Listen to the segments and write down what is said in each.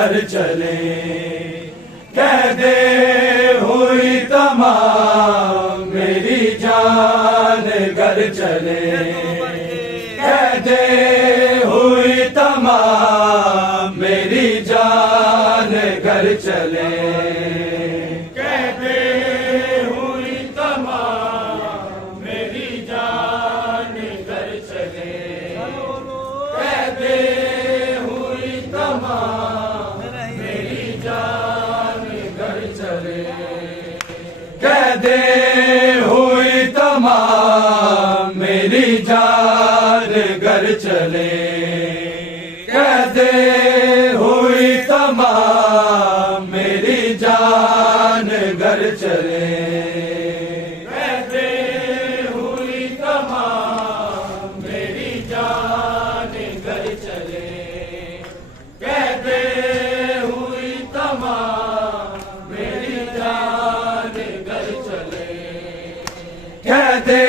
घर चले। कहते हुई तमाम मेरी जान घर चले। कहते हुई तमाम मेरी जान घर चले। कहते हुई तमाम मेरी जान घर चले। कहते हुई तमाम मेरी जान घर चले। कहते हुई तमाम मेरी जान घर चले। कहते हुई तमाम मेरी जान घर चले। कहते हुई तमाम मेरी जान घर चले। कहते हुई तमाम मेरी जान घर चले। कहते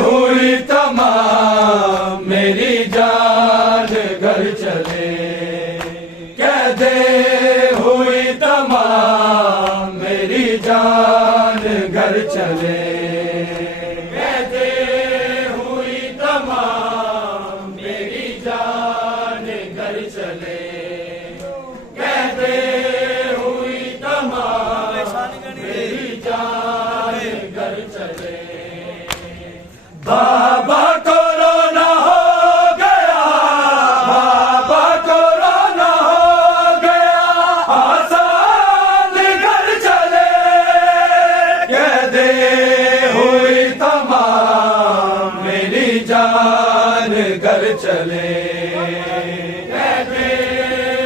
हुई तमाम मेरी जान घर चले। कहते हुई तमाम मेरी जान घर चले। कहते हुई तमाम मेरी जान घर चले। कहते हुई तमाम मेरी जान घर चले। बाबा कोरोना हो गया। बाबा कोरोना हो गया। आसान घर चले। कहते हुई तमाम मेरी जान घर चले। कहते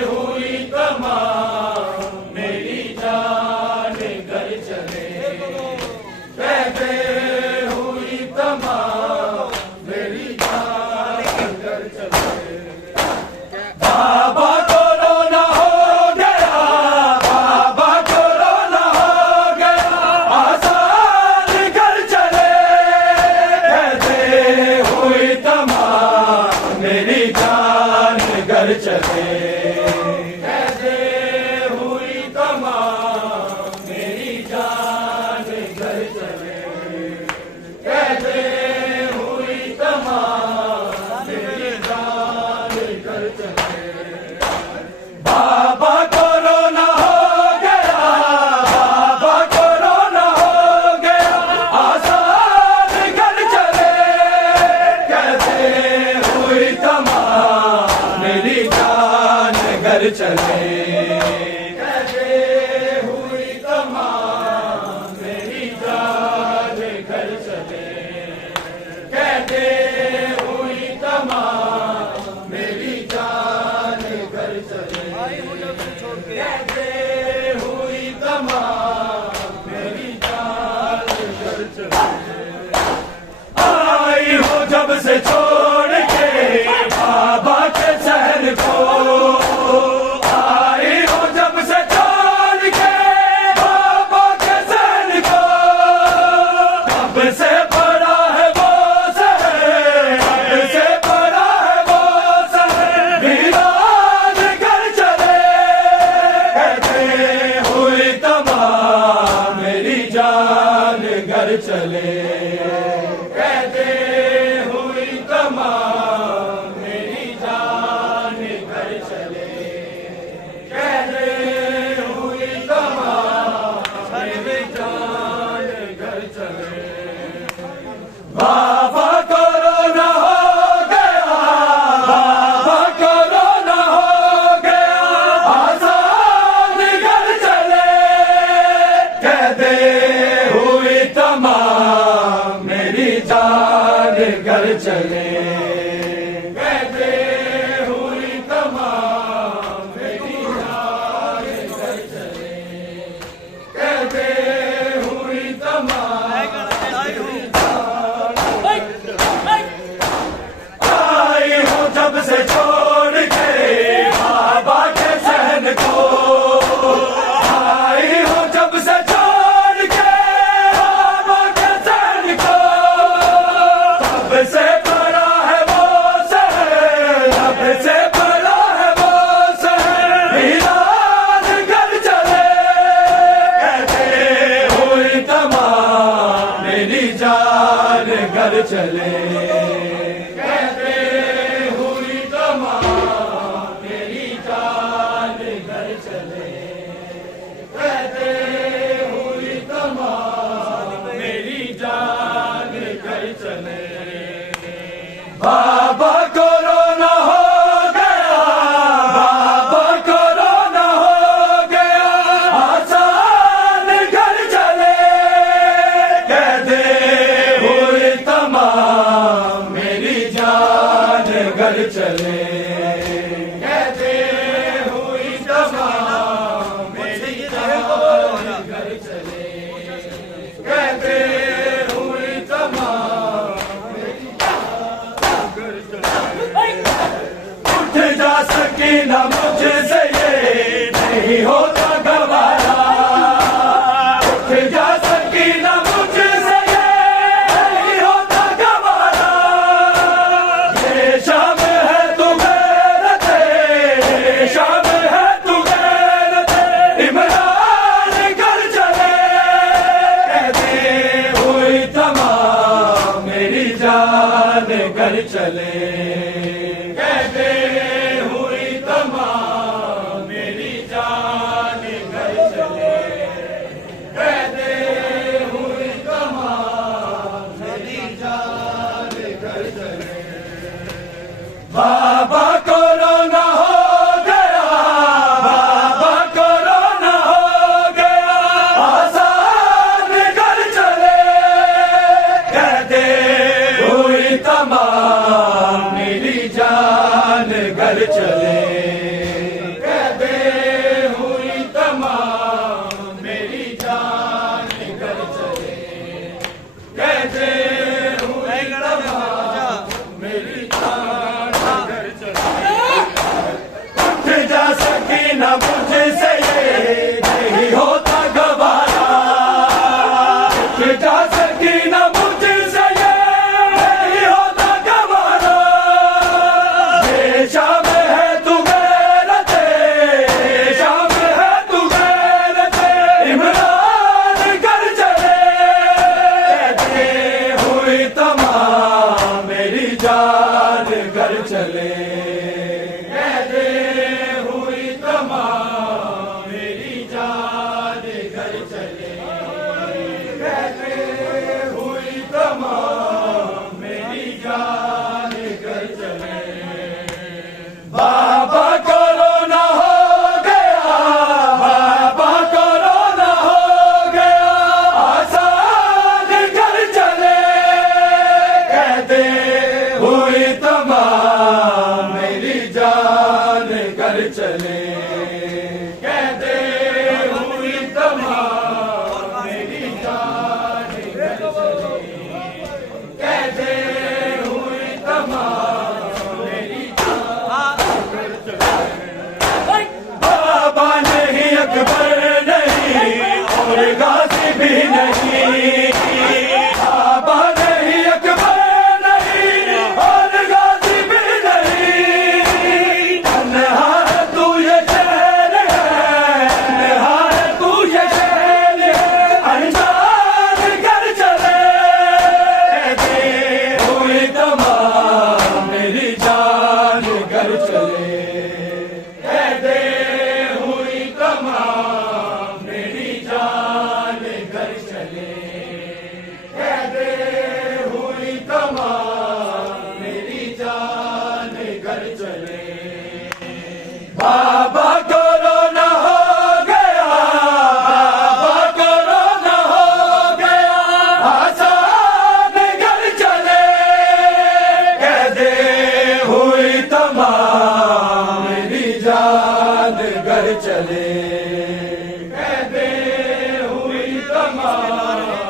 हुई तमाम मेरी जान घर चले। कहते हुई तमाम मेरी जान घर चले। बाबा कोरोना हो गया। बाबा कोरोना हो गया। आसान घर चले। कहते हुई तमाम मेरी जान घर चले। कहते हुई तमाम मेरी जान घर चले। कहते हुई तमाम मेरी जान घर चले। बाबा कोरोना हो गया। बाबा कोरोना हो गया। आसान घर चले। कहते हुई तमाम मेरी जान घर चले। कहते हुई तमाम मेरी जान घर चले। कहते हुई तमाम मेरी जान घर चले। कहते हुई तमाम मेरी जान घर चले। आई हो जब से छोड़ के बाबा के शहर को। आई हो जब से छोड़ के बाबा के शहर को। अब से बड़ा है वो शहर। अब से बड़ा है वो शहर। वीरान घर चले। कहते हुई तमाम मेरी जान घर चले। कहते हुई तमाम मेरी जान घर चले। कहते हुई तमाम मेरी जान घर चले। बाबा कोरोना हो गया। बाबा कोरोना हो गया। आसान घर चले। कहते हुई तमाम मेरी जान घर चले। कहते हुई तमाम मेरी जान घर चले। कहते हुई तमाम चले कहते हुई तमाम मेरी जान घर चले कहते हुई तमाम मेरी जान घर चले बाबा कोरोना हो गया बाबा कोरोना हो गया आसान घर चले कहते हुए तमाम मेरी जान घर चले कहते हुई तमाम मेरी जान घर चले कहते हुई तमाम उठ जा सकी ना मुझसे ये नहीं होता गवारा उठ जा सकी ना मुझसे ये नहीं होता गवारा ये शाम है तू गैरते शाम है तू गैरते इमरान घर चले कहते हुई तमाम मेरी जान घर चले कहते हुई तमाम मेरी जान घर चले कहते हुई तमाम मेरी जान घर चले बाबा कोरोना हो गया बाबा कोरोना हो गया आसान घर चले कहते हुई तमाम मेरी जान घर चले कहते हुई तमाम मेरी जान घर चले कहते हुई तमाम मेरी जान घर चले उठ जा सकी ना मुझसे ये नहीं होता गवारा उठ जा सकी ना मुझसे ये नहीं होता गवारा ये शाम है तू गैरते शाम है तू गैरते इमरान घर चले कहते हुई तमाम मेरी जान घर चले कहते हुई तमाम मेरी जान घर चले कहते हुई तमाम मेरी जान घर चले बाबा कोरोना हो गया बाबा कोरोना हो गया आसान घर चले कहते हुई तमाम मेरी जान घर चले कहते हुई तमाम मेरी जान घर चले कहते हुई तमाम मेरी जान घर चले बाबा नहीं अकबर नहीं और गाजी भी नहीं बाबा नहीं अकबर नहीं और गाजी भी नहीं तन्हा है तू ये शहर है तन्हा है तू ये शहर है अनजान घर चले कहते हुई तमाम मेरी जान घर चले कहते हुई तमाम मेरी जान घर चले कहते हुई तमाम मेरी जान घर चले बाबा कोरोना हो गया बाबा कोरोना हो गया आसान घर चले कहते हुई तमाम मेरी जान घर चले कहते हुई तमाम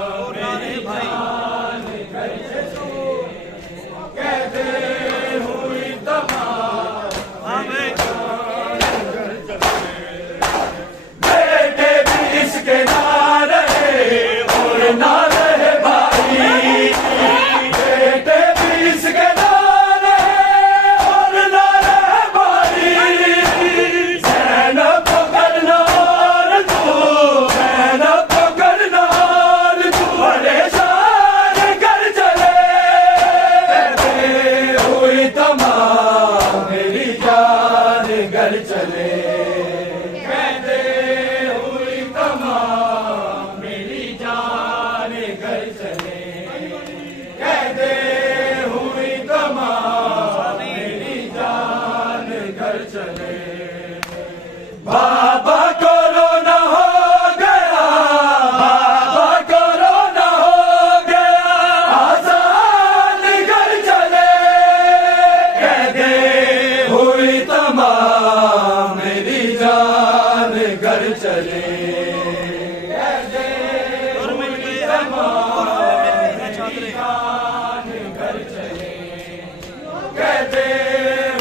चले, कहते हुई तमाम मेरी जान घर चले। बाबा कोरोना हो गया, बाबा कोरोना हो गया, आसान घर चले, कहते हुई तमाम मेरी जान घर चले, कहते हुई तमाम मेरी जान घर चले, कहते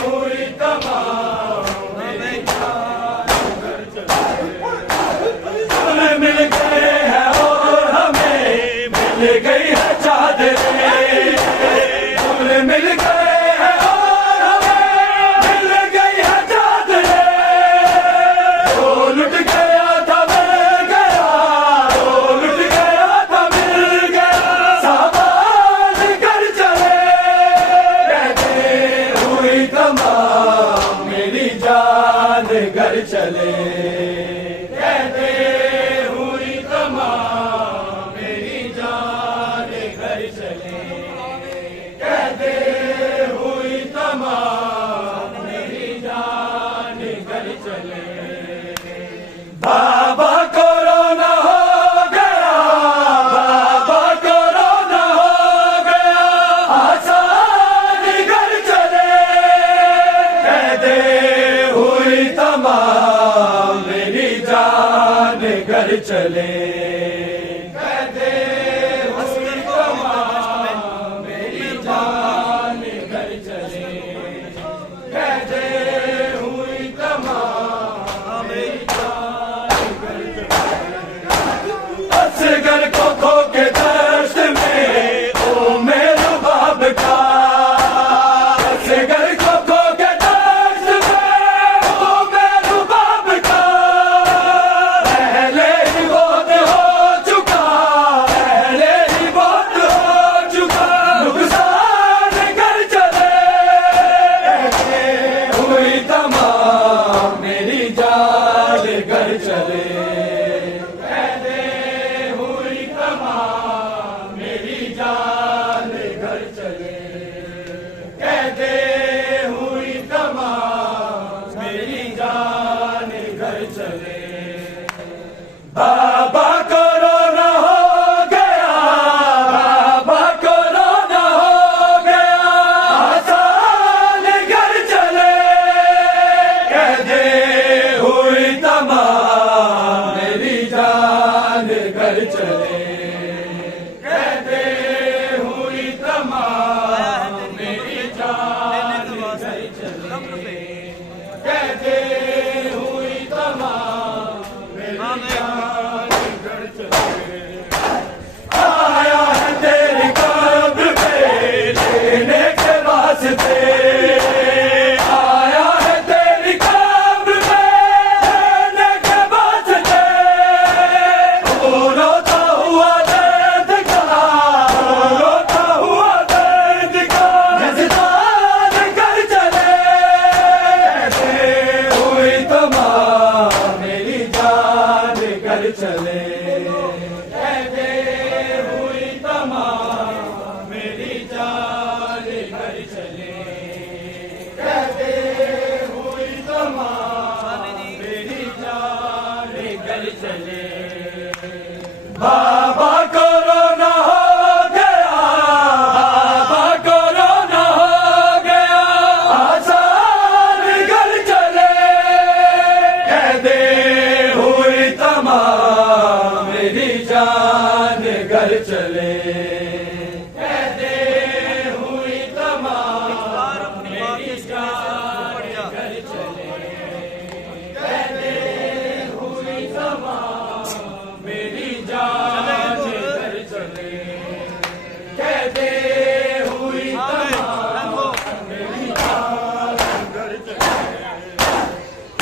हुई तमाम मेरी जान घर चले। हमें मिल गए हैं और हमें मिल गई है चादरें, हमें मिल गए हैं और हमें मिल गई है चादरें, जो लुट गया था मिल गया, जो लुट गया था मिल गया, सामान कर चले, कहते हुई तमाम मेरी जान घर चले, कहते हुई तमाम मेरी जान घर चले, कहते हुई तमाम मेरी जान घर चले। बाबा कोरोना हो गया, बाबा कोरोना हो गया, आसान घर चले, कहते हुई तमाम मेरी जान घर चले, कहते हुई तमाम मेरी जान घर चले, कहते हुई तमाम मेरी जान घर चले। असगर को खो के दर्द में ओ मेरे बाप का, असगर को खो के दर्द में ओ मेरे बाप का, पहले ही बहुत हो चुका, पहले ही बहुत हो चुका, नुकसान कर चले, कहते हुई तमाम मेरी जान घर चले, कहते हुई तमाम मेरी जान घर चले, कहते हुई तमाम मेरी जान घर चले। बाबा कोरोना हो गया, बाबा कोरोना हो गया, आसान घर चले, कहते हुई तमाम मेरी जान घर चले, कहते हुई तमाम मेरी जान घर चले, कहते हुई तमाम मेरी जान घर चले। आया है तेरी कब्र पे लेने के वास्ते, आया है तेरी कब्र पे लेने के वास्ते, ओ रोता हुआ दर्द का, ओ रोता हुआ दर्द का, नज़दान कर चले, कहते हुई तमाम मेरी जान घर चले, कहते हुई तमाम मेरी जान घर चले, कहते हुई तमाम मेरी जान घर चले। बाबा कोरोना हो गया, बाबा कोरोना हो गया, आसान घर चले, कहते हुई तमाम मेरी जान घर चले, कहते हुई तमाम मेरी जान घर चले, कहते हुई तमाम मेरी जान घर चले, कहते हुई तमाम मेरी जान घर चले।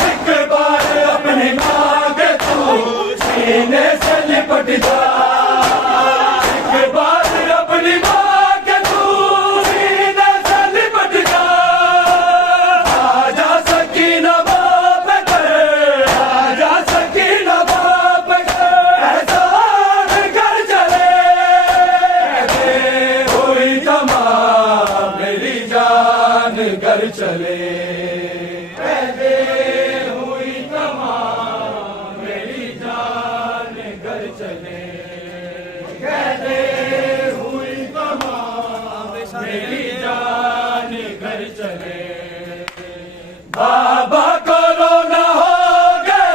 एक बार अपनी माँ के तू सीने से लिपट जा, एक बार अपनी माँ के तू सीने से लिपट जा, आजा सकीना बाप कर, आजा सकीना बाप कर, एहसान कर चले, घर चले। कहते हुई तमाम मेरी जान घर चले। कहते हुई तमाम मेरी जान घर चले। बाबा कोरोना हो गया,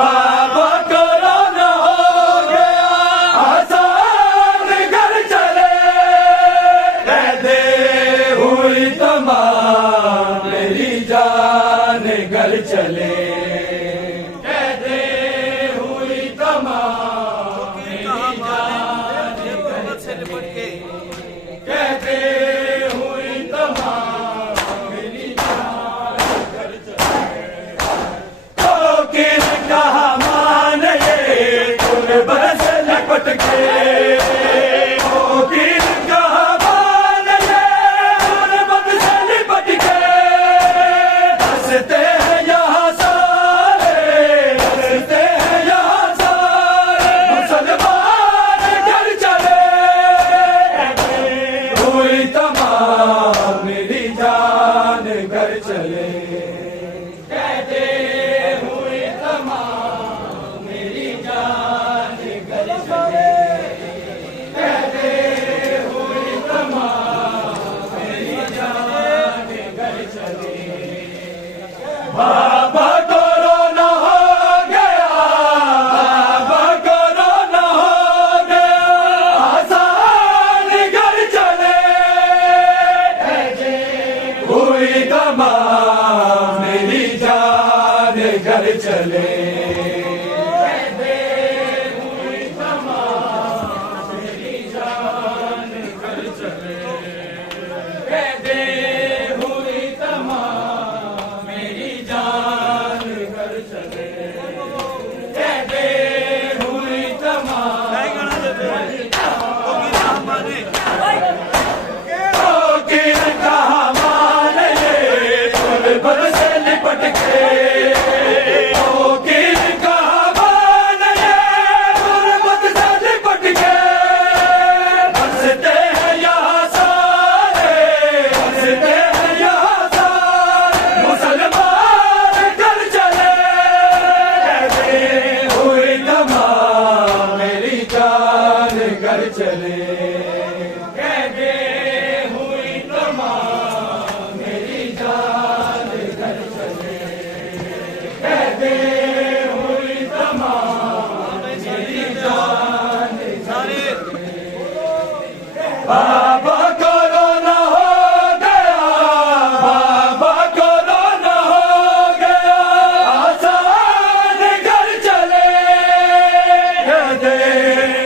बाबा कोरोना हो गया, आसान घर चले। कहते हुई तमाम मेरी जान घर चले। कहते हुई तमाम मेरी जान घर चले। कहते हुई तमाम मेरी जान घर चले। तो किन कहा मान ये गुरबत से लपट के। तो किन कहा मान ये गुरबत से लिपट के। हंसते हैं यहाँ सारे, हंसते हैं यहाँ सारे, मुसलमान घर चले। हुई तमाम मेरी जान घर चले। कहते हुई तमाम मेरी जान घर चले। कहते हुई तमाम मेरी जान घर चले। बाबा कोरोना हो गया, बाबा कोरोना हो गया, आसान घर चले। हुई तमाम मेरी जान घर चले। कहते हुई तमाम मेरी जान घर चले। कहते हुई तमाम मेरी जान घर चले। कहते हुई तमाम तो किन कहा मान ये गुरबत से लिपट के। तो किन कहा मान ये गुरबत से लिपट के। हंसते हैं यहाँ सारे, हंसते हैं यहाँ सारे, मुसलमान घर चले। कहते हुई तमाम मेरी जान घर चले। कहते हुई तमाम मेरी जान घर चले। कहते हुई तमाम मेरी जान घर चले। बाबा कोरोना हो गया, बाबा कोरोना हो गया, आसान घर चले। कहते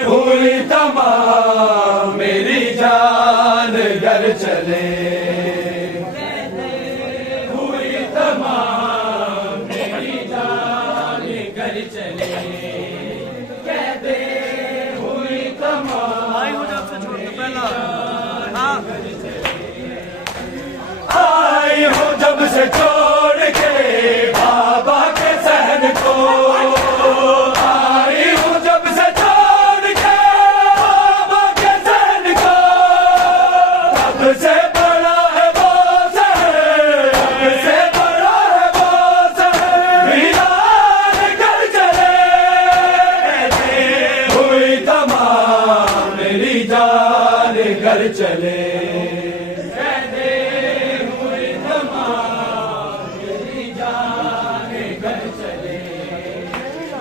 हुई तमाम मेरी जान घर चले। कहते हुई तमाम मेरी जान घर चले। कहते हुई तमाम आई हो जब से छोड़ के पहला हाँ आई हूँ जब से छोड़ के बाबा के सहन को। आई हूँ जब से छोड़ के बाबा के सहन को। तब से बड़ा है वो सहन, तब से बड़ा है वो सहन, वीरान घर चले। कहते हुई तमाम मेरी जान घर चले। कहते हुई तमाम मेरी जान घर चले।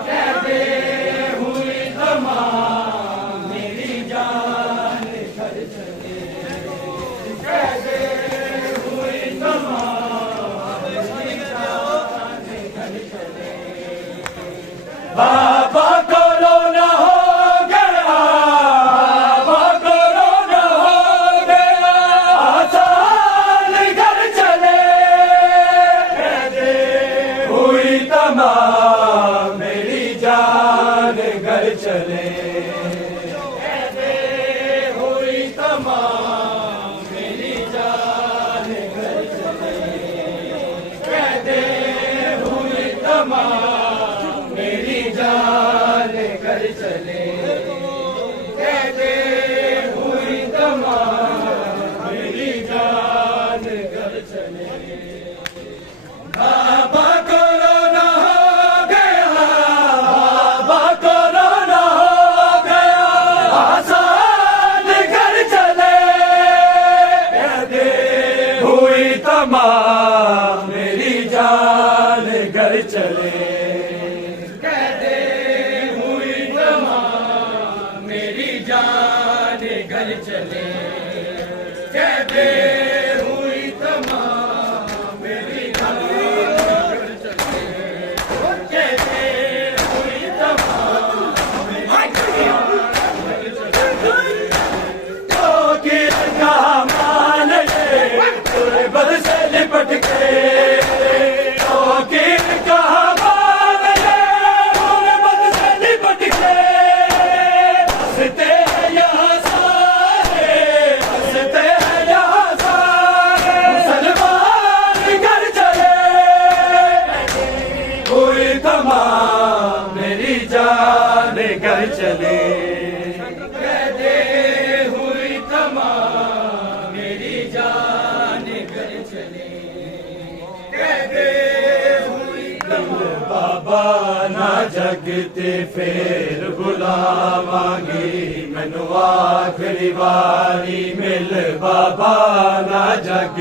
कहते हुई तमाम मेरी जान घर चले। कहते हुई तमाम मेरी जान घर चले। बाबा कोरोना हो गया, बाबा कोरोना हो गया, आसान घर चले। कहते हुई तमाम मेरी जान घर चले। कहते हुई तमाम मेरी जान घर चले। कहते हुई तमाम मेरी जान घर चले। कहते हुई तमाम मेरी जान घर चले। जान घर चले कहते हुई तमाम मेरी जान घर चले कहते हुई तमाम तो गिर का मान ले बद से लिपट के तो गिर का मान ले बद से लिपट के हंसते हैं यहाँ सारे हंसते हैं यहाँ सारे मुसलमान घर चले हुई तमाम मेरी जान घर चले कहते हुई तमाम मेरी जान घर चले कहते हुई तमाम बाबा ना जगते फिर बुलावांगी मैनू आखिरी वारी मिल बाबा ना जग